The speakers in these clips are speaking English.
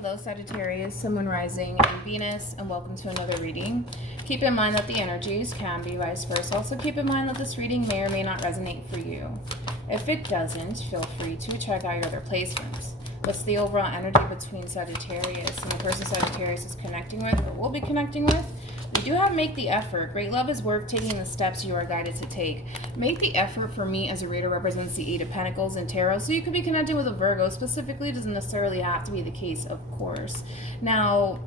Hello Sagittarius, Sun, Moon, Rising, and Venus, and welcome to another reading. Keep in mind that the energies can be vice versa. Also keep in mind that this reading may or may not resonate for you. If it doesn't, feel free to check out your other placements. What's the overall energy between Sagittarius and the person Sagittarius is connecting with or will be connecting with? We do have make the effort. Great love is worth taking the steps you are guided to take. Make the effort for me as a reader represents the Eight of Pentacles in Tarot. So you could be connecting with a Virgo specifically. It doesn't necessarily have to be the case, of course. Now,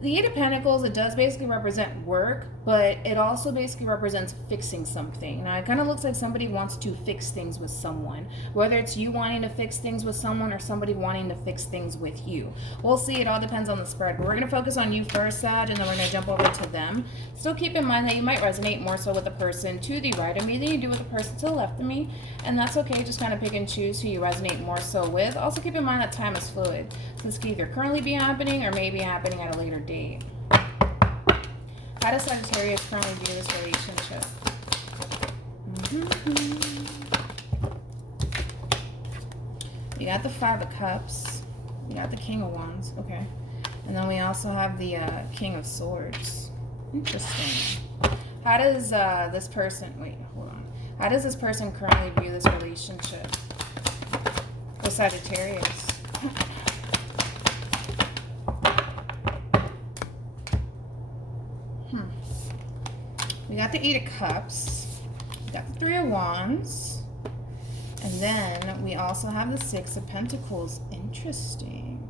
the Eight of Pentacles, it does basically represent work, but it also basically represents fixing something. Now, it kind of looks like somebody wants to fix things with someone, whether it's you wanting to fix things with someone or somebody wanting to fix things with you. We'll see. It all depends on the spread, but we're going to focus on you first, Sag, and then we're going to jump over to them. Still keep in mind that you might resonate more so with the person to the right of me than you do with the person to the left of me, and that's okay. Just kind of pick and choose who you resonate more so with. Also keep in mind that time is fluid. So this could either currently be happening or may be happening at a later date. How does Sagittarius currently view this relationship? We got the Five of Cups. We got the King of Wands. Okay. And then we also have the King of Swords. Interesting. How does this person... Wait, hold on. How does this person currently view this relationship with Sagittarius? We got the Eight of Cups, we got the Three of Wands, and then we also have the Six of Pentacles. Interesting.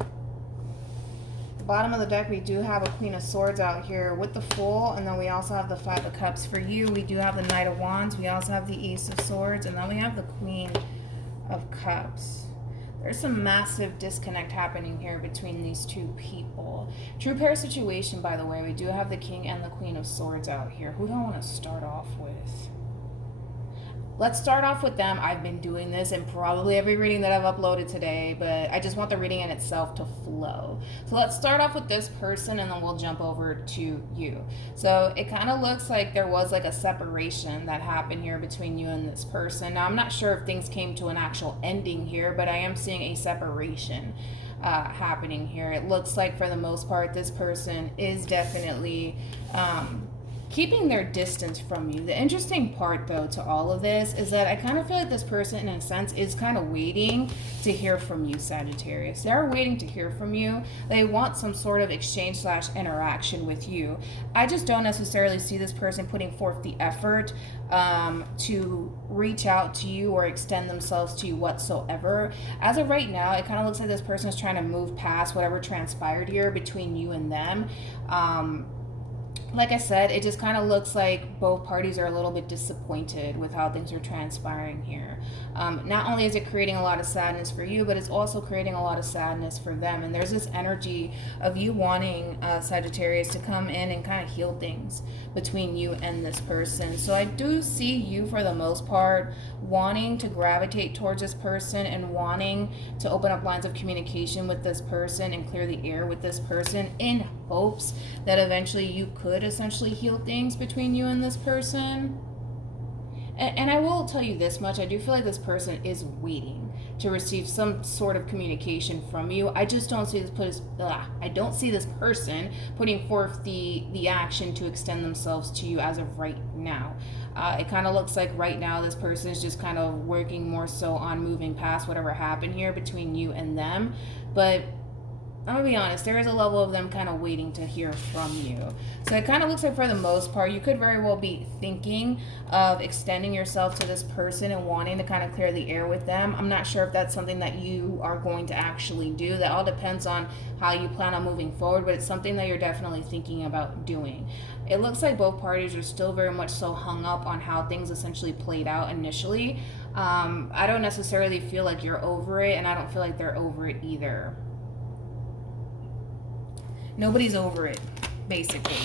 At the bottom of the deck, we do have a Queen of Swords out here with the Fool, and then we also have the Five of Cups. For you, we do have the Knight of Wands, we also have the Ace of Swords, and then we have the Queen of Cups. There's some massive disconnect happening here between these two people. True pair situation, by the way. We do have the King and the Queen of Swords out here. Who do I want to start off with? Let's start off with them. I've been doing this in probably every reading that I've uploaded today, but I just want the reading in itself to flow. So let's start off with this person, and then we'll jump over to you. So it kind of looks like there was like a separation that happened here between you and this person. Now, I'm not sure if things came to an actual ending here, but I am seeing a separation happening here. It looks like for the most part, this person is definitely... keeping their distance from you. The interesting part, though, to all of this is that I kind of feel like this person, in a sense, is kind of waiting to hear from you, Sagittarius. They're waiting to hear from you. They want some sort of exchange / interaction with you. I just don't necessarily see this person putting forth the effort to reach out to you or extend themselves to you whatsoever. As of right now, it kind of looks like this person is trying to move past whatever transpired here between you and them. Like I said, it just kind of looks like both parties are a little bit disappointed with how things are transpiring here. Not only is it creating a lot of sadness for you, but it's also creating a lot of sadness for them. And there's this energy of you wanting Sagittarius to come in and kind of heal things between you and this person. So I do see you, for the most part, wanting to gravitate towards this person and wanting to open up lines of communication with this person and clear the air with this person in hopes that eventually you could essentially heal things between you and this person. And I will tell you this much, I do feel like this person is waiting to receive some sort of communication from you. I just don't see this person putting forth the action to extend themselves to you as of right now. It kind of looks like right now this person is just kind of working more so on moving past whatever happened here between you and them. But I'm gonna be honest, there is a level of them kind of waiting to hear from you. So it kind of looks like, for the most part, you could very well be thinking of extending yourself to this person and wanting to kind of clear the air with them. I'm not sure if that's something that you are going to actually do. That all depends on how you plan on moving forward, but it's something that you're definitely thinking about doing. It looks like both parties are still very much so hung up on how things essentially played out initially. I don't necessarily feel like you're over it, and I don't feel like they're over it either. Nobody's over it, basically.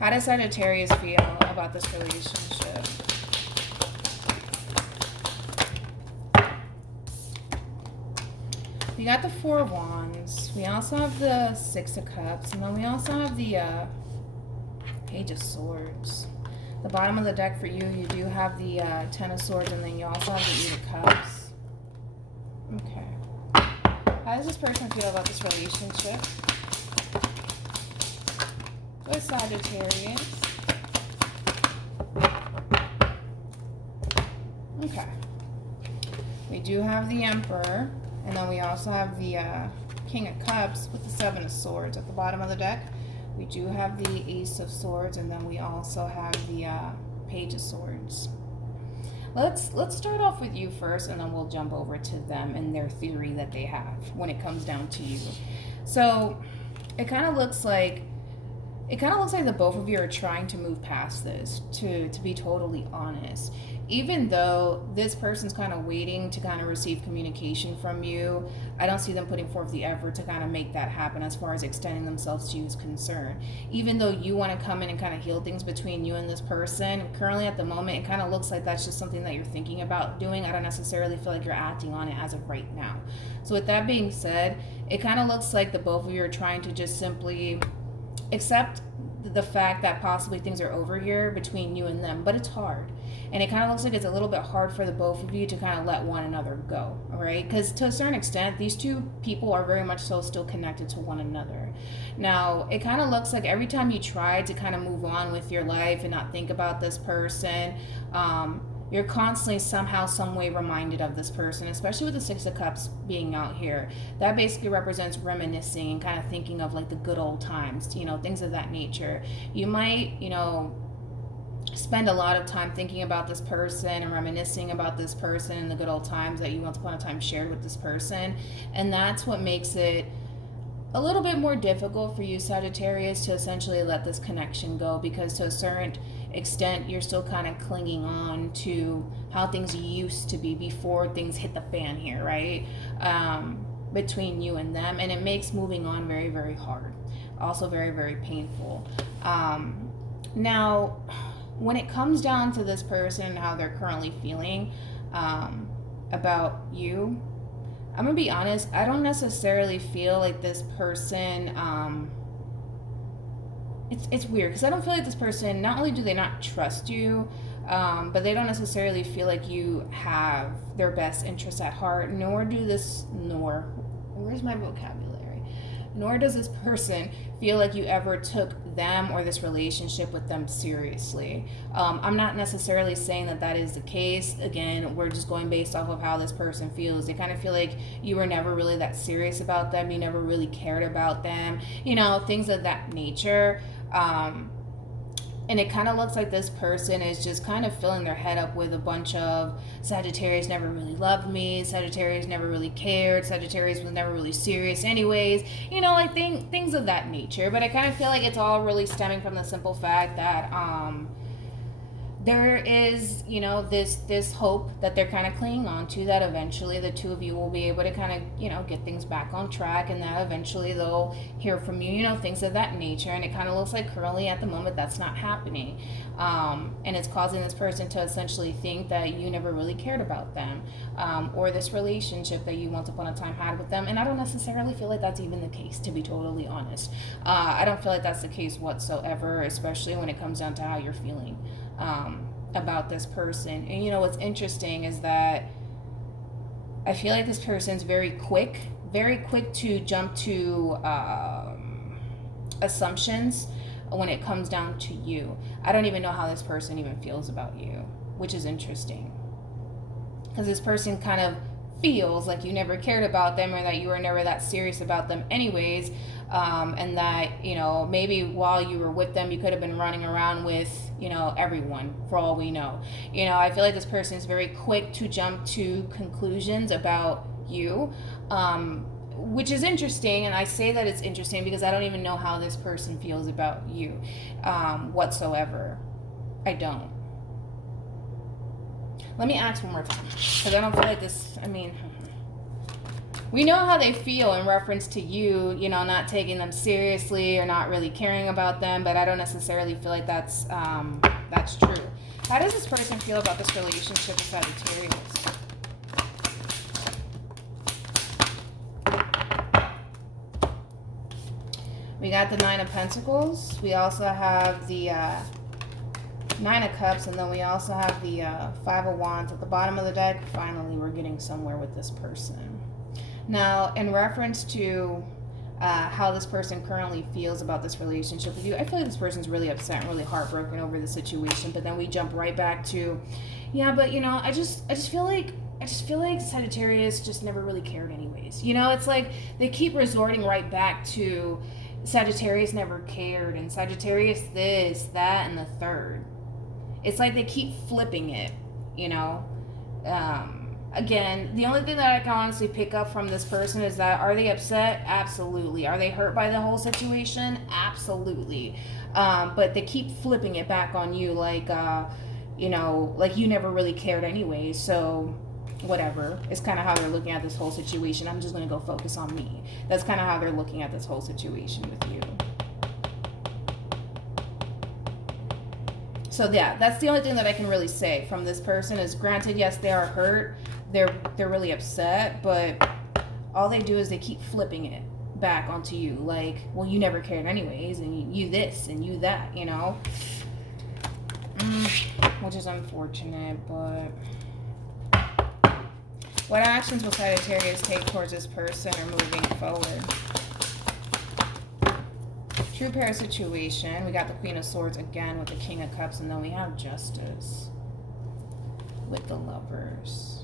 How does Sagittarius feel about this relationship? We got the Four of Wands. We also have the Six of Cups. And then we also have the Page of Swords. The bottom of the deck for you, you do have the Ten of Swords, and then you also have the Eight of Cups. Okay. How does this person feel about this relationship with Sagittarius? Okay. We do have the Emperor, and then we also have the King of Cups with the Seven of Swords at the bottom of the deck. We do have the Ace of Swords, and then we also have the Page of Swords. Let's start off with you first, and then we'll jump over to them and their theory that they have when it comes down to you. So it kind of looks like the both of you are trying to move past this, to be totally honest. Even though this person's kind of waiting to kind of receive communication from you, I don't see them putting forth the effort to kind of make that happen as far as extending themselves to you is concerned. Even though you want to come in and kind of heal things between you and this person, currently at the moment, it kind of looks like that's just something that you're thinking about doing. I don't necessarily feel like you're acting on it as of right now. So with that being said, it kind of looks like the both of you are trying to just simply accept the fact that possibly things are over here between you and them, but it's hard. And it kind of looks like it's a little bit hard for the both of you to kind of let one another go, all right? Because to a certain extent, these two people are very much so still connected to one another. Now, it kind of looks like every time you try to kind of move on with your life and not think about this person, you're constantly somehow, some way reminded of this person, especially with the Six of Cups being out here. That basically represents reminiscing and kind of thinking of like the good old times, you know, things of that nature. You might, you know, spend a lot of time thinking about this person and reminiscing about this person and the good old times that you once upon a time shared with this person. And that's what makes it a little bit more difficult for you, Sagittarius, to essentially let this connection go, because to a certain extent you're still kind of clinging on to how things used to be before things hit the fan here, right? Between you and them, and it makes moving on very, very hard, also very, very painful. Now, when it comes down to this person and how they're currently feeling about you, I'm gonna be honest, I don't necessarily feel like this person, it's weird, because I don't feel like this person, not only do they not trust you, but they don't necessarily feel like you have their best interests at heart, where's my vocabulary? Nor does this person feel like you ever took them or this relationship with them seriously. I'm not necessarily saying that that is the case. Again, we're just going based off of how this person feels. They kind of feel like you were never really that serious about them. You never really cared about them, you know, things of that nature. And it kind of looks like this person is just kind of filling their head up with a bunch of Sagittarius never really loved me, Sagittarius never really cared, Sagittarius was never really serious anyways, you know, like things of that nature. But I kind of feel like it's all really stemming from the simple fact that there is, you know, this hope that they're kind of clinging on to, that eventually the two of you will be able to kind of, you know, get things back on track, and that eventually they'll hear from you, you know, things of that nature. And it kind of looks like currently at the moment that's not happening, and it's causing this person to essentially think that you never really cared about them, or this relationship that you once upon a time had with them. And I don't necessarily feel like that's even the case, to be totally honest. I don't feel like that's the case whatsoever, especially when it comes down to how you're feeling about this person. And you know what's interesting is that I feel like this person's very quick to jump to assumptions when it comes down to you. I don't even know how this person even feels about you, which is interesting, because this person kind of feels like you never cared about them, or that you were never that serious about them anyways, and that, you know, maybe while you were with them you could have been running around with, you know, everyone for all we know. You know, I feel like this person is very quick to jump to conclusions about you, which is interesting. And I say that it's interesting because I don't even know how this person feels about you whatsoever. I don't. Let me ask one more time, because I don't feel like this, I mean, we know how they feel in reference to you, you know, not taking them seriously or not really caring about them, but I don't necessarily feel like that's true. How does this person feel about this relationship with Sagittarius? We got the Nine of Pentacles. We also have the Nine of Cups, and then we also have the Five of Wands at the bottom of the deck. Finally, we're getting somewhere with this person. Now, in reference to how this person currently feels about this relationship with you, I feel like this person's really upset and really heartbroken over the situation. But then we jump right back to, yeah, but you know, I just feel like Sagittarius just never really cared anyways. You know, it's like they keep resorting right back to Sagittarius never cared and Sagittarius this, that, and the third. It's like they keep flipping it, you know. Again, the only thing that I can honestly pick up from this person is that, are they upset? Absolutely. Are they hurt by the whole situation? Absolutely. But they keep flipping it back on you like, you know, like you never really cared anyway. So whatever. It's kind of how they're looking at this whole situation. I'm just going to go focus on me. That's kind of how they're looking at this whole situation with you. So yeah, that's the only thing that I can really say from this person is, granted, yes, they are hurt. They're really upset, but all they do is they keep flipping it back onto you. Like, well, you never cared anyways, and you this and you that, you know? Which is unfortunate, but what actions will Sagittarius take towards this person or moving forward? True pair situation. We got the Queen of Swords again with the King of Cups, and then we have Justice with the Lovers.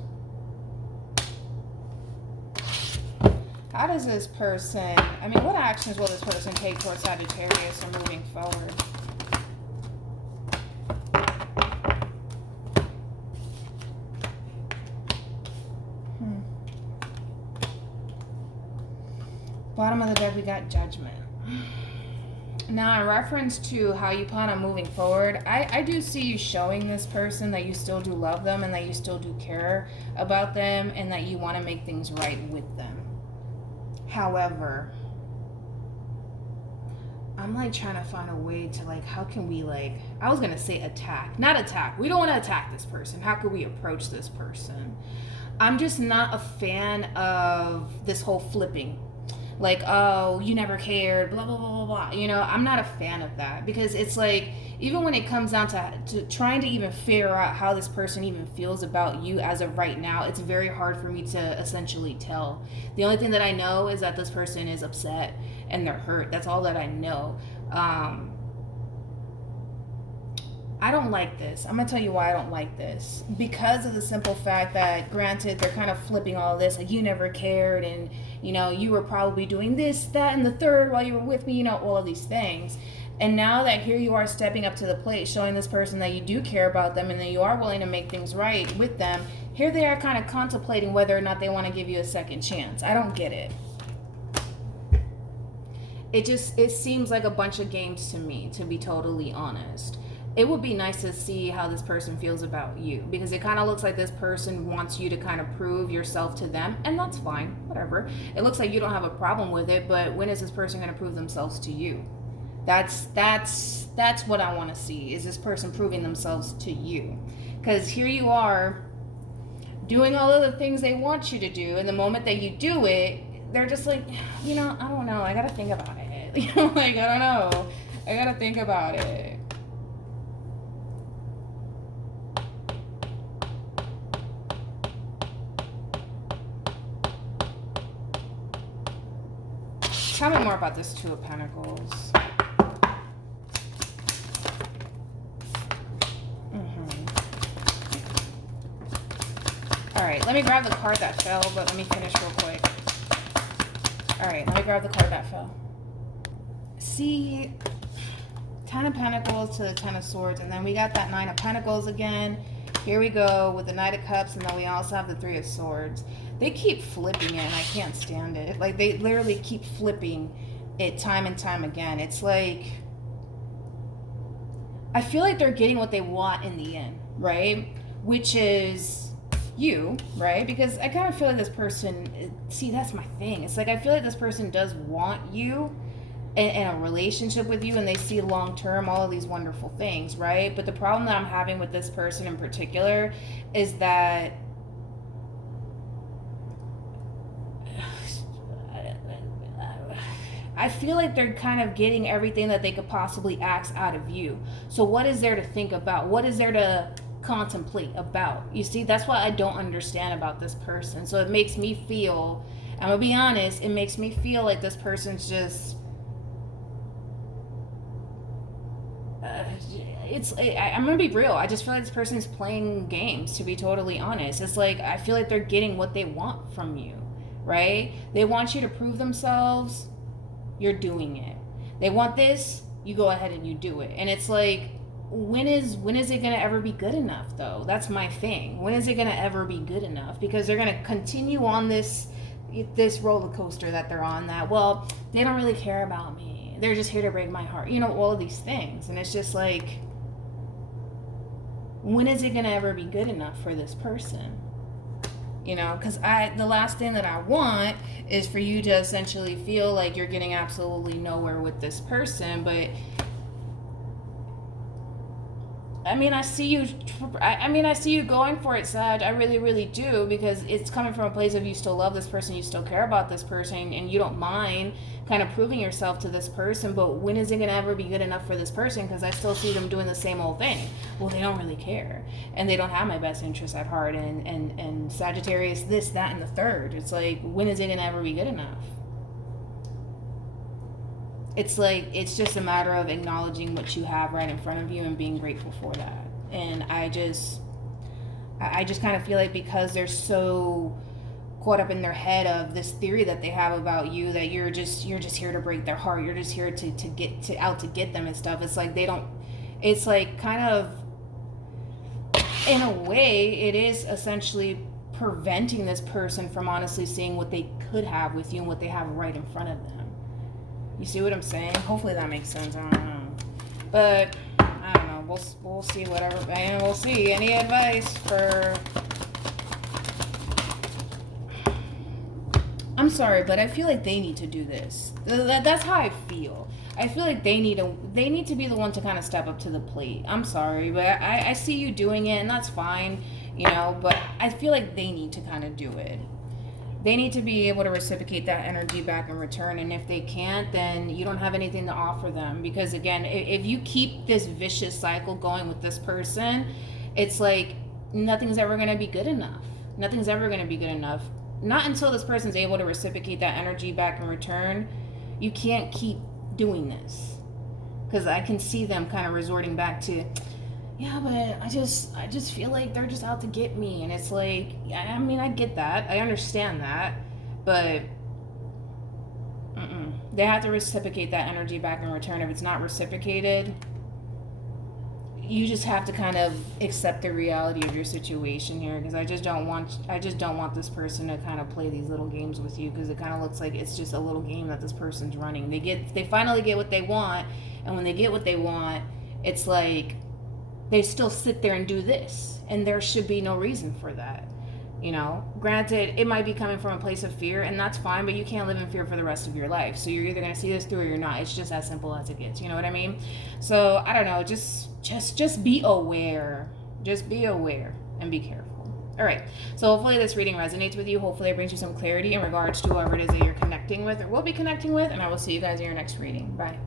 How does this person, I mean, what actions will this person take towards Sagittarius or moving forward? Bottom of the deck, we got Judgment. Now, in reference to how you plan on moving forward, I do see you showing this person that you still do love them and that you still do care about them and that you want to make things right with them. However, I'm like trying to find a way to like, how can we like, I was going to say attack. Not attack. We don't want to attack this person. How could we approach this person? I'm just not a fan of this whole flipping. Like, oh, you never cared, blah, blah, blah, blah, blah. You know, I'm not a fan of that because it's like, even when it comes down to trying to even figure out how this person even feels about you as of right now, it's very hard for me to essentially tell. The only thing that I know is that this person is upset and they're hurt. That's all that I know. I don't like this. I'm going to tell you why I don't like this. Because of the simple fact that, granted, they're kind of flipping all this. Like, you never cared and, you know, you were probably doing this, that, and the third while you were with me, you know, all of these things. And now that here you are stepping up to the plate, showing this person that you do care about them and that you are willing to make things right with them, here they are kind of contemplating whether or not they want to give you a second chance. I don't get it. It seems like a bunch of games to me, to be totally honest. It would be nice to see how this person feels about you, because it kind of looks like this person wants you to kind of prove yourself to them, and that's fine, whatever. It looks like you don't have a problem with it, but when is this person going to prove themselves to you? That's what I want to see, is this person proving themselves to you. Because here you are doing all of the things they want you to do, and the moment that you do it, they're just like, you know, I don't know, I gotta think about it. You know, like, I don't know, I gotta think about it. Tell me more about this Two of Pentacles. Alright, let me grab the card that fell, but let me finish real quick. Alright, let me grab the card that fell. See, Ten of Pentacles to the Ten of Swords, and then we got that Nine of Pentacles again. Here we go with the Knight of Cups, and then we also have the Three of Swords. They keep flipping it, and I can't stand it. Like, they literally keep flipping it time and time again. It's like, I feel like they're getting what they want in the end, right? Which is you, right? Because I kind of feel like this person, see, that's my thing. It's like, I feel like this person does want you in a relationship with you, and they see long term all of these wonderful things, right? But the problem that I'm having with this person in particular is that I feel like they're kind of getting everything that they could possibly ask out of you. So what is there to think about? What is there to contemplate about? You see, that's what I don't understand about this person. So it makes me feel I'm gonna be honest, it makes me feel like this person's just I'm gonna be real. I just feel like this person's playing games, to be totally honest. It's like I feel like they're getting what they want from you, right? They want you to prove themselves, you're doing it. They want this, you go ahead and you do it. And it's like, when is it gonna ever be good enough though? That's my thing. When is it gonna ever be good enough? Because they're gonna continue on this roller coaster that they're on, that, well, they don't really care about me, they're just here to break my heart, all of these things. And it's just like, when is it gonna ever be good enough for this person? Because the last thing that I want is for you to essentially feel like you're getting absolutely nowhere with this person. But I see you going for it, Sag. I really, really do, because it's coming from a place of you still love this person, you still care about this person, and you don't mind kind of proving yourself to this person. But when is it going to ever be good enough for this person? Because I still see them doing the same old thing. Well, they don't really care, and they don't have my best interests at heart, and Sagittarius this, that, and the third. It's like, when is it going to ever be good enough? It's like, it's just a matter of acknowledging what you have right in front of you and being grateful for that. And I just kind of feel like, because they're so caught up in their head of this theory that they have about you, that you're just here to break their heart, you're just here to get them and stuff. It's like, it's like, kind of, in a way, it is essentially preventing this person from honestly seeing what they could have with you and what they have right in front of them. You see what I'm saying? Hopefully that makes sense. I don't know. But, I don't know. We'll see whatever. And we'll see. Any advice for... I'm sorry, but I feel like they need to do this. That's how I feel. I feel like they need to be the one to kind of step up to the plate. I'm sorry, but I see you doing it, and that's fine, but I feel like they need to kind of do it. They need to be able to reciprocate that energy back in return. And if they can't, then you don't have anything to offer them. Because again, if you keep this vicious cycle going with this person, it's like, nothing's ever going to be good enough. Nothing's ever going to be good enough. Not until this person's able to reciprocate that energy back in return. You can't keep doing this. Because I can see them kind of resorting back to, yeah, but I just feel like they're just out to get me. And it's like, I get that. I understand that. But they have to reciprocate that energy back in return. If it's not reciprocated, you just have to kind of accept the reality of your situation here. Because I just don't want this person to kind of play these little games with you. Because it kind of looks like it's just a little game that this person's running. They finally get what they want. And when they get what they want, it's like, they still sit there and do this, and there should be no reason for that. Granted, it might be coming from a place of fear, and that's fine, but you can't live in fear for the rest of your life. So you're either going to see this through or you're not. It's just as simple as it gets. You know what I mean? So I don't know. Just be aware. Just be aware and be careful. All right. So hopefully this reading resonates with you. Hopefully it brings you some clarity in regards to whoever it is that you're connecting with or will be connecting with. And I will see you guys in your next reading. Bye.